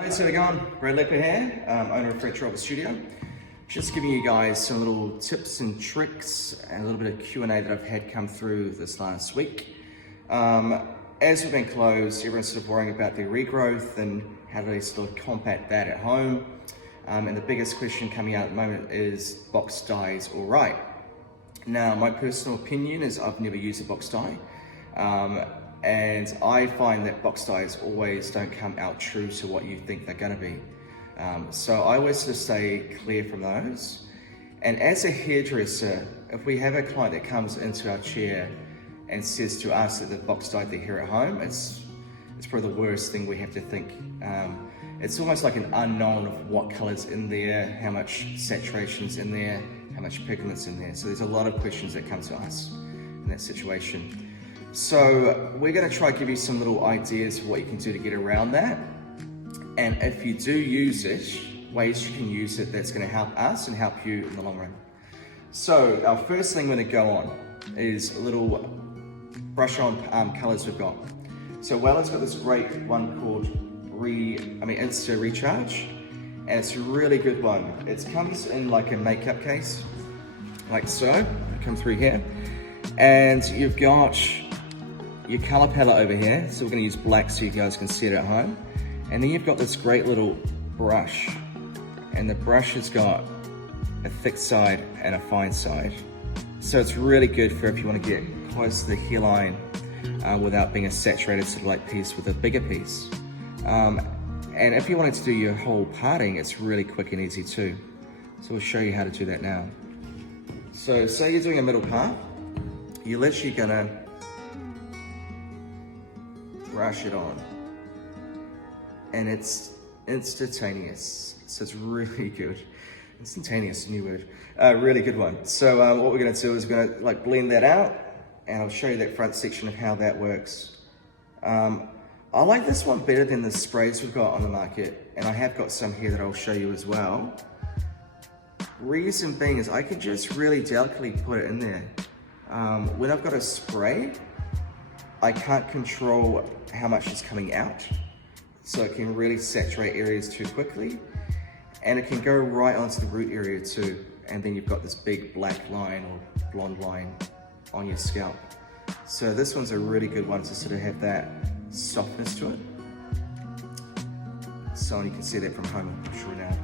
How's it going? Brad Lepper here, owner of French Robert Studio. Just giving you guys some little tips and tricks and a little bit of Q&A that I've had come through this last week. As we've been closed, everyone's sort of worrying about their regrowth and how do they sort of combat that at home. And the biggest question coming out at the moment is box dyes all right? Now, my personal opinion is I've never used a box dye. And I find that box dyes always don't come out true to what you think they're gonna be. So I always sort of stay clear from those. And as a hairdresser, if we have a client that comes into our chair and says to us that the box dyed their hair at home, it's probably the worst thing we have to think. It's almost like an unknown of what color's in there, how much saturation's in there, how much pigment's in there. So there's a lot of questions that come to us in that situation. So we're going to try to give you some little ideas of what you can do to get around that. And if you do use it, ways you can use it that's going to help us and help you in the long run. So our first thing we're going to go on is a little brush on colors we've got. So Weller's got this great one called Insta Recharge, and it's a really good one. It comes in like a makeup case, like so. Come through here, and you've got your color palette over here. So we're going to use black so you guys can see it at home. And then you've got this great little brush, and the brush has got a thick side and a fine side. So it's really good for if you want to get close to the hairline without being a saturated sort of like piece with a bigger piece. And if you wanted to do your whole parting, it's really quick and easy too. So we'll show you how to do that now. So say you're doing a middle part, you're literally gonna brush it on, and it's instantaneous. So it's really good. Instantaneous, new word. Really good one. So what we're gonna do is we're gonna like blend that out, and I'll show you that front section of how that works. I like this one better than the sprays we've got on the market, and I have got some here that I'll show you as well. Reason being is I can just really delicately put it in there. When I've got a spray, I can't control how much is coming out, so it can really saturate areas too quickly, and it can go right onto the root area too, and then you've got this big black line or blonde line on your scalp. So this one's a really good one to sort of have that softness to it. So you can see that from home, I'm sure now.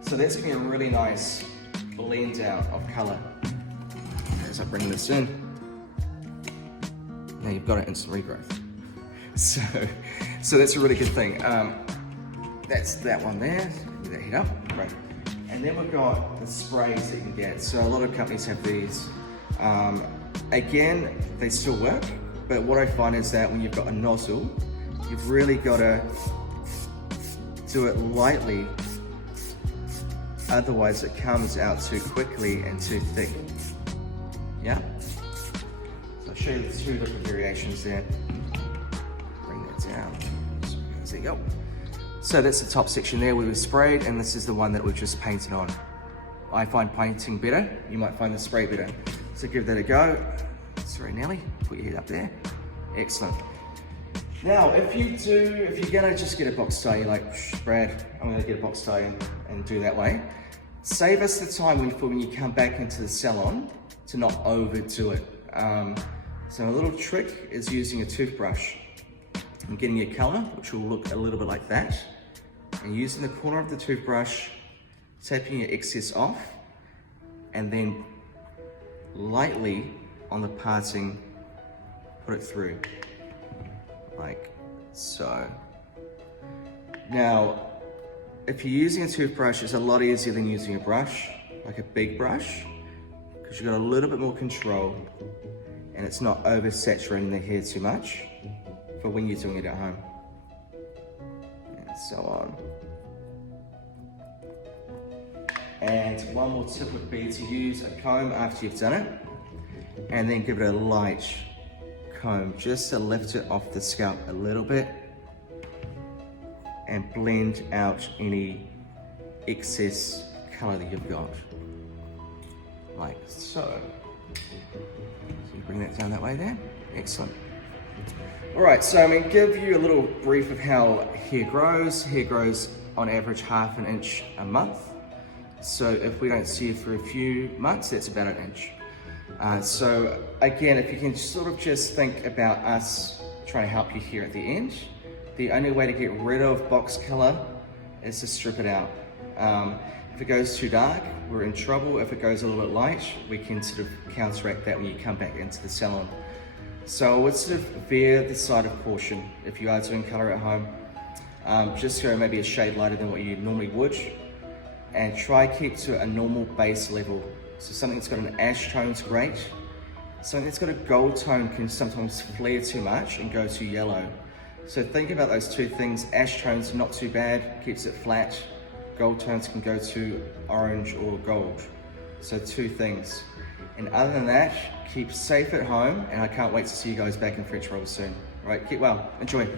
So that's gonna be a really nice blend out of color. As I bring this in, now you've got an instant regrowth. So that's a really good thing. That's that one there. Get that heat up, right? And then we've got the sprays that you can get. So a lot of companies have these. Again, they still work, but what I find is that when you've got a nozzle, you've really got to do it lightly, otherwise it comes out too quickly and too thick. Yeah? So I'll show you the two different variations there. Bring that down. There you go. So that's the top section there where we've sprayed, and this is the one that we've just painted on. I find painting better. You might find the spray better. So give that a go. Sorry, Nelly, put your head up there. Excellent. Now, if you're gonna just get a box dye, you're like, Brad, I'm gonna get a box dye and do that way. Save us the time when you come back into the salon to not overdo it. So a little trick is using a toothbrush and getting a color, which will look a little bit like that. And using the corner of the toothbrush, tapping your excess off, and then lightly on the parting, put it through, like so. Now, if you're using a toothbrush, it's a lot easier than using a brush, like a big brush, because you've got a little bit more control, and it's not oversaturating the hair too much for when you're doing it at home, and so on. And one more tip would be to use a comb after you've done it, and then give it a light comb just to lift it off the scalp a little bit and blend out any excess color that you've got, like so. So you bring that down that way there. Excellent. All right, so I'm going to give you a little brief of how hair grows. Hair grows on average 1/2 inch a month. So if we don't see it for a few months, that's about 1 inch. So again, if you can sort of just think about us trying to help you here at the end, the only way to get rid of box color is to strip it out. If it goes too dark, we're in trouble. If it goes a little bit light, we can sort of counteract that when you come back into the salon. So I would sort of veer the side of caution if you are doing color at home. Just go maybe a shade lighter than what you normally would, and try keep to a normal base level. So something that's got an ash tone is great. Something that's got a gold tone can sometimes flare too much and go too yellow. So think about those two things. Ash tone's not too bad, keeps it flat. Gold tones can go to orange or gold. So 2 things. And other than that, keep safe at home, and I can't wait to see you guys back in French Roll soon. All right, keep well, enjoy.